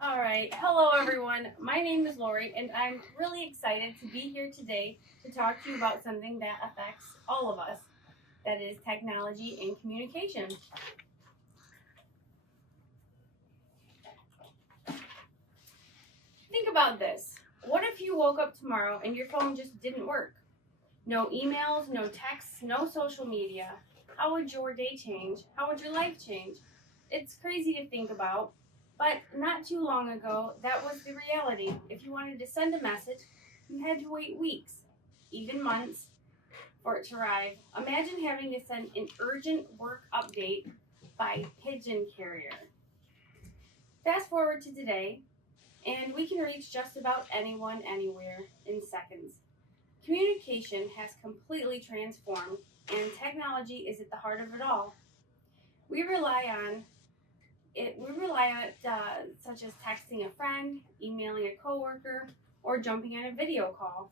All right. Hello, everyone. My name is Lori, and I'm really excited to be here today to talk to you about something that affects all of us, that is technology and communication. Think about this. What if you woke up tomorrow and your phone just didn't work? No emails, no texts, no social media. How would your day change? How would your life change? It's crazy to think about, but not too long ago, that was the reality. If you wanted to send a message, you had to wait weeks, even months, for it to arrive. Imagine having to send an urgent work update by pigeon carrier. Fast forward to today, and we can reach just about anyone, anywhere in seconds. Communication has completely transformed, and technology is at the heart of it all. We rely on it, such as texting a friend, emailing a coworker, or jumping on a video call.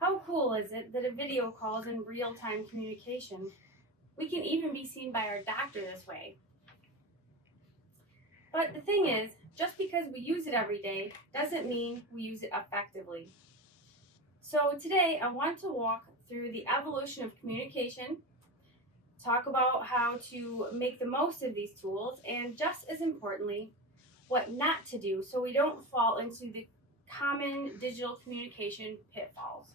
How cool is it that a video call is in real-time communication? We can even be seen by our doctor this way. But the thing is, just because we use it every day doesn't mean we use it effectively. So today I want to walk through the evolution of communication, talk about how to make the most of these tools, and just as importantly, what not to do so we don't fall into the common digital communication pitfalls.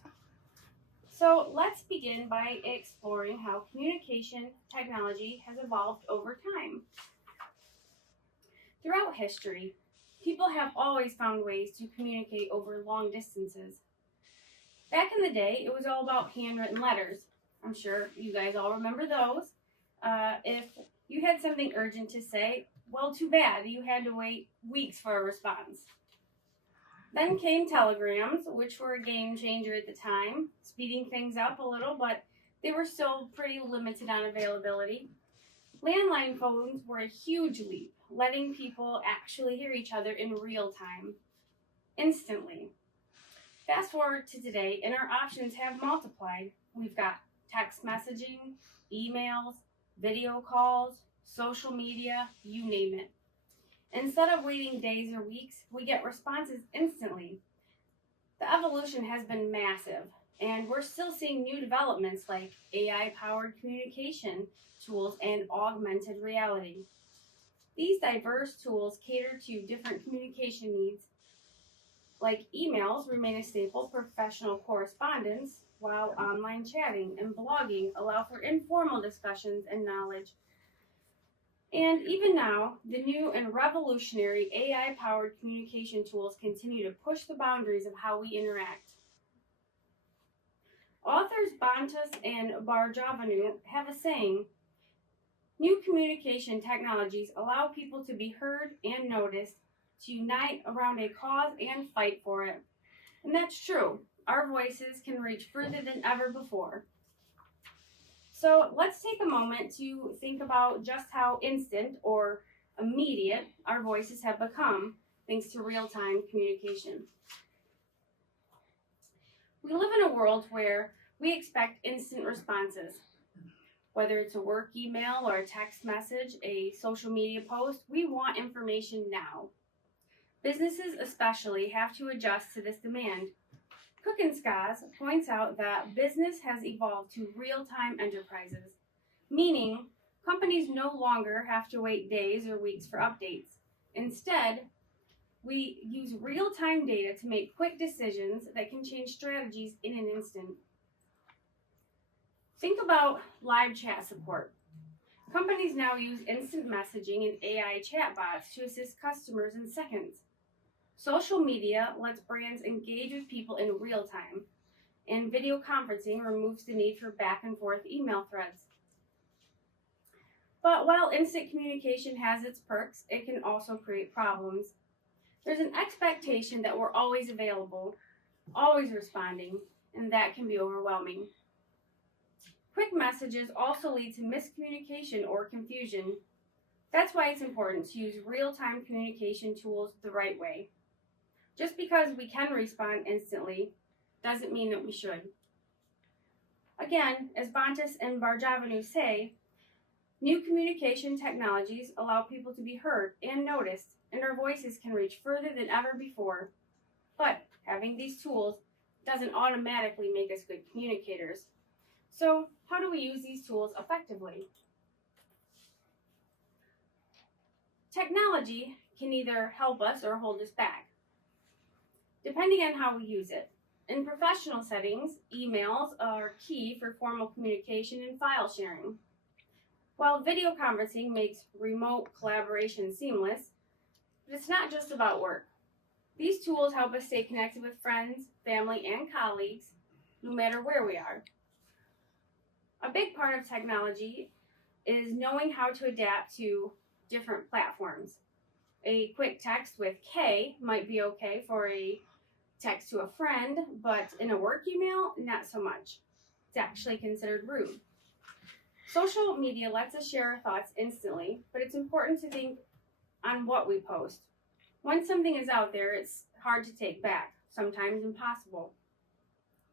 So let's begin by exploring how communication technology has evolved over time. Throughout history, people have always found ways to communicate over long distances. Back in the day, it was all about handwritten letters. I'm sure you guys all remember those. If you had something urgent to say, well, too bad, you had to wait weeks for a response. Then came telegrams, which were a game changer at the time, speeding things up a little, but they were still pretty limited on availability. Landline phones were a huge leap, letting people actually hear each other in real time, instantly. Fast forward to today, and our options have multiplied. We've got text messaging, emails, video calls, social media, you name it. Instead of waiting days or weeks, we get responses instantly. The evolution has been massive, and we're still seeing new developments like AI-powered communication tools and augmented reality. These diverse tools cater to different communication needs. Like emails remain a staple for professional correspondence, while online chatting and blogging allow for informal discussions and knowledge. And even now, the new and revolutionary AI-powered communication tools continue to push the boundaries of how we interact. Authors Bantas and Barjavanu have a saying, "New communication technologies allow people to be heard and noticed, to unite around a cause and fight for it." And that's true. Our voices can reach further than ever before. So let's take a moment to think about just how instant or immediate our voices have become thanks to real-time communication. We live in a world where we expect instant responses. Whether it's a work email or a text message, a social media post, we want information now. Businesses especially have to adjust to this demand. Cook and Skaz points out that business has evolved to real-time enterprises, meaning companies no longer have to wait days or weeks for updates. Instead, we use real-time data to make quick decisions that can change strategies in an instant. Think about live chat support. Companies now use instant messaging and AI chatbots to assist customers in seconds. Social media lets brands engage with people in real time, and video conferencing removes the need for back and forth email threads. But while instant communication has its perks, it can also create problems. There's an expectation that we're always available, always responding, and that can be overwhelming. Quick messages also lead to miscommunication or confusion. That's why it's important to use real-time communication tools the right way. Just because we can respond instantly doesn't mean that we should. Again, as Bantas and Barjavanu say, New communication technologies allow people to be heard and noticed, and our voices can reach further than ever before. But having these tools doesn't automatically make us good communicators. So, how do we use these tools effectively? Technology can either help us or hold us back, depending on how we use it. In professional settings, emails are key for formal communication and file sharing. While video conferencing makes remote collaboration seamless, but it's not just about work. These tools help us stay connected with friends, family, and colleagues, no matter where we are. A big part of technology is knowing how to adapt to different platforms. A quick text with K might be okay for a text to a friend, but in a work email, not so much. It's actually considered rude. Social media lets us share our thoughts instantly, but it's important to think on what we post. Once something is out there, it's hard to take back, sometimes impossible.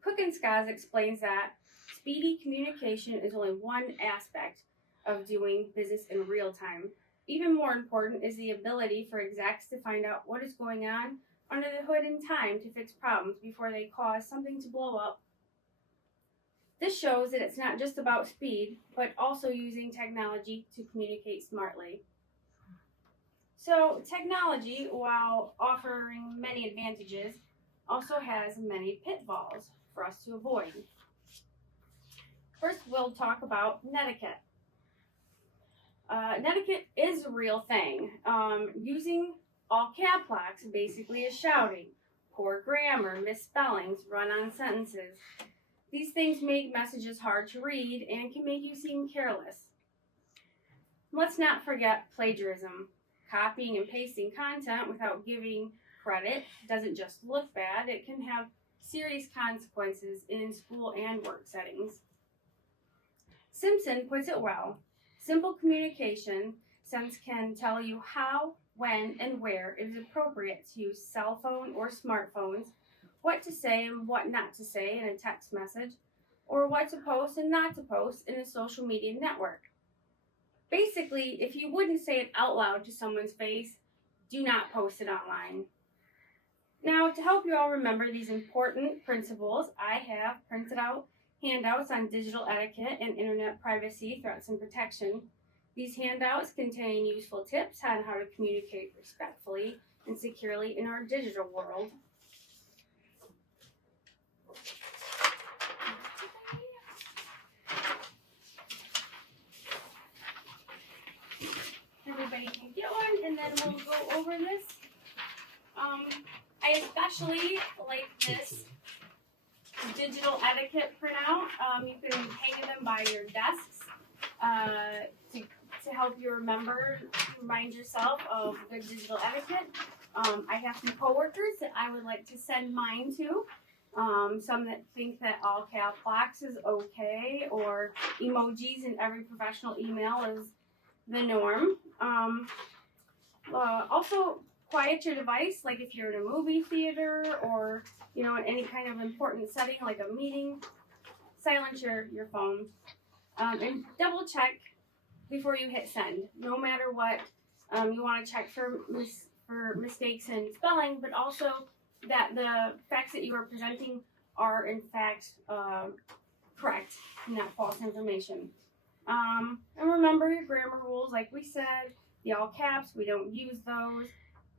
Cook and Skaz explains that speedy communication is only one aspect of doing business in real time. Even more important is the ability for execs to find out what is going on under the hood in time to fix problems before they cause something to blow up. This shows that it's not just about speed, but also using technology to communicate smartly. So, technology, while offering many advantages, also has many pitfalls for us to avoid. First, we'll talk about netiquette. Netiquette is a real thing. Using all cap locks basically is shouting, poor grammar, misspellings, run-on sentences. These things make messages hard to read and can make you seem careless. Let's not forget plagiarism. Copying and pasting content without giving credit doesn't just look bad, it can have serious consequences in school and work settings. Simpson puts it well. Simple communication sense can tell you how, when, and where it is appropriate to use cell phone or smartphones, what to say and what not to say in a text message, or what to post and not to post in a social media network. Basically, if you wouldn't say it out loud to someone's face, do not post it online. Now, to help you all remember these important principles, I have printed out handouts on digital etiquette and internet privacy, threats, and protection. These handouts contain useful tips on how to communicate respectfully and securely in our digital world. Everybody can get one, and then we'll go over this. I especially like this digital etiquette printout. You can hang them by your desks to help you remind yourself of good digital etiquette. I have some coworkers that I would like to send mine to. Some that think that all cap locks is okay, or emojis in every professional email is the norm. Also, quiet your device, like if you're in a movie theater or in any kind of important setting like a meeting. Silence your phone, and double check before you hit send. No matter what, you want to check for mistakes in spelling, but also that the facts that you are presenting are in fact correct, not false information. And remember your grammar rules, like we said, the all caps, we don't use those.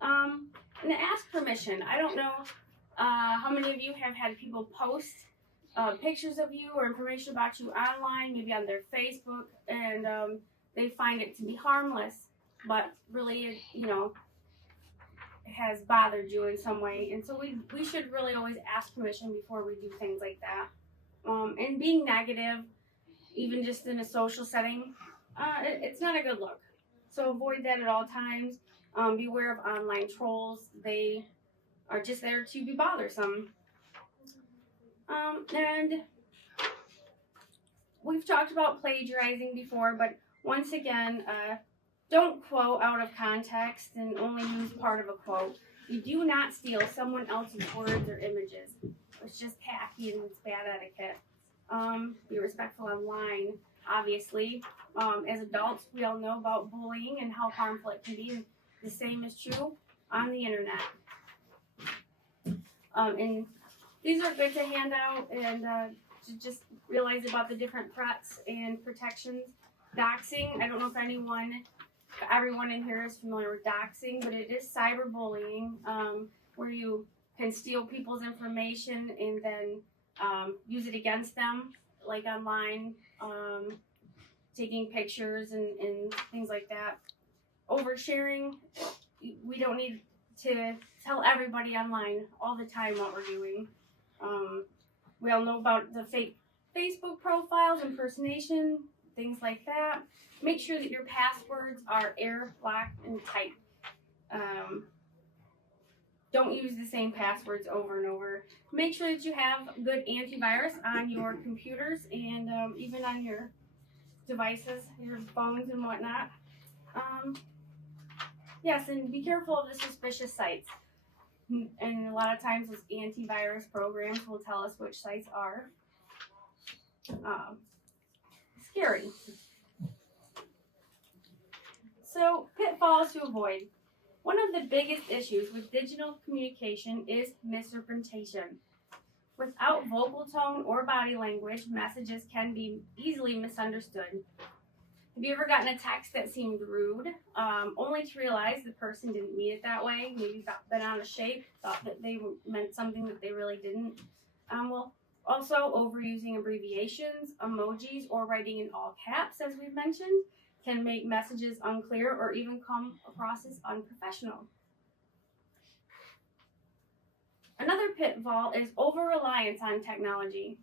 And ask permission. I don't know how many of you have had people post pictures of you or information about you online, maybe on their Facebook, and they find it to be harmless, but really, it has bothered you in some way. And so we should really always ask permission before we do things like that. And being negative, even just in a social setting, it's not a good look. So avoid that at all times. Beware of online trolls. They are just there to be bothersome. And we've talked about plagiarizing before, but once again, don't quote out of context and only use part of a quote. You do not steal someone else's words or images. It's just tacky and it's bad etiquette. Be respectful online. obviously. As adults, we all know about bullying and how harmful it can be. And the same is true on the internet. And these are good to hand out and to just realize about the different threats and protections. Doxing, I don't know if everyone in here is familiar with doxing, but it is cyberbullying, where you can steal people's information and then use it against them, like online, taking pictures and things like that. Oversharing, we don't need to tell everybody online all the time what we're doing. We all know about the fake Facebook profiles, impersonation, things like that. Make sure that your passwords are airlocked and tight. Don't use the same passwords over and over. Make sure that you have good antivirus on your computers and even on your devices, your phones and whatnot. Yes, and be careful of the suspicious sites. And a lot of times those antivirus programs will tell us which sites are scary. So, pitfalls to avoid. One of the biggest issues with digital communication is misrepresentation. Without vocal tone or body language, messages can be easily misunderstood. Have you ever gotten a text that seemed rude, only to realize the person didn't mean it that way? Maybe been out of shape, thought that they meant something that they really didn't. Also, overusing abbreviations, emojis, or writing in all caps, as we've mentioned, can make messages unclear or even come across as unprofessional. Another pitfall is over-reliance on technology.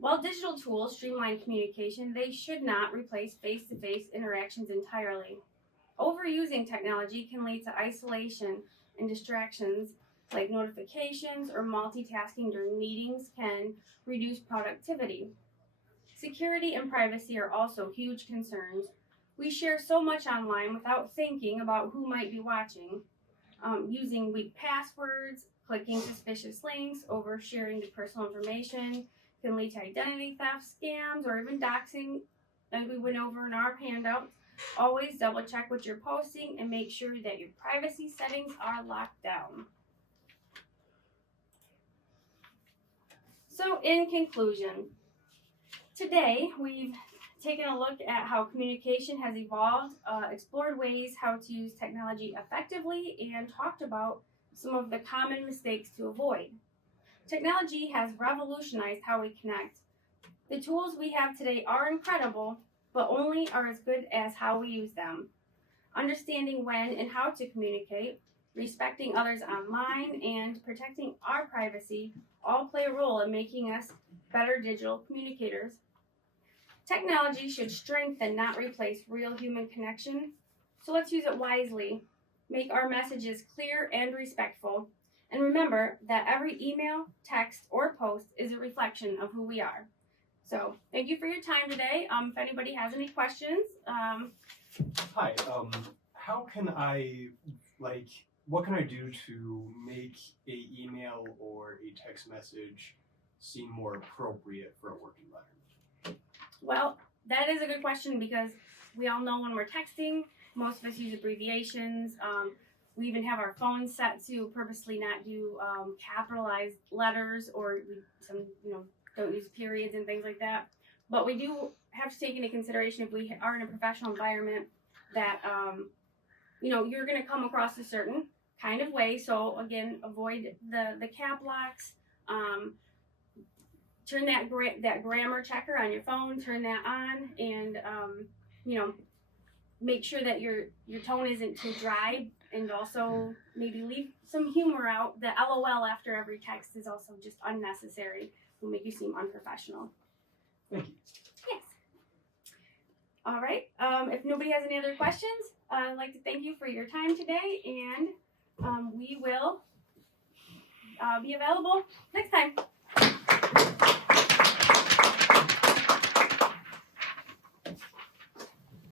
While digital tools streamline communication, they should not replace face-to-face interactions entirely. Overusing technology can lead to isolation and distractions, like notifications or multitasking during meetings can reduce productivity. Security and privacy are also huge concerns. We share so much online without thinking about who might be watching. Using weak passwords, clicking suspicious links, oversharing the personal information can lead to identity theft, scams, or even doxing, as we went over in our handouts. Always double check what you're posting and make sure that your privacy settings are locked down. So in conclusion, today we've taken a look at how communication has evolved, explored ways how to use technology effectively, and talked about some of the common mistakes to avoid. Technology has revolutionized how we connect. The tools we have today are incredible, but only are as good as how we use them. Understanding when and how to communicate, respecting others online, and protecting our privacy all play a role in making us better digital communicators. Technology should strengthen, not replace, real human connection. So let's use it wisely. Make our messages clear and respectful. And remember that every email, text, or post is a reflection of who we are. So thank you for your time today. If anybody has any questions. Hi, how can I, what can I do to make a email or a text message seem more appropriate for a work environment? Well, that is a good question because we all know when we're texting, most of us use abbreviations. We even have our phones set to purposely not do capitalized letters, or don't use periods and things like that. But we do have to take into consideration, if we are in a professional environment, that you're going to come across a certain kind of way. So again, avoid the cap locks. Turn that grammar checker on your phone. Turn that on, and make sure that your tone isn't too dry, and also maybe leave some humor out. The LOL after every text is also just unnecessary. Will make you seem unprofessional. Thank you. Yes. All right. If nobody has any other questions, I'd like to thank you for your time today, and we will be available next time.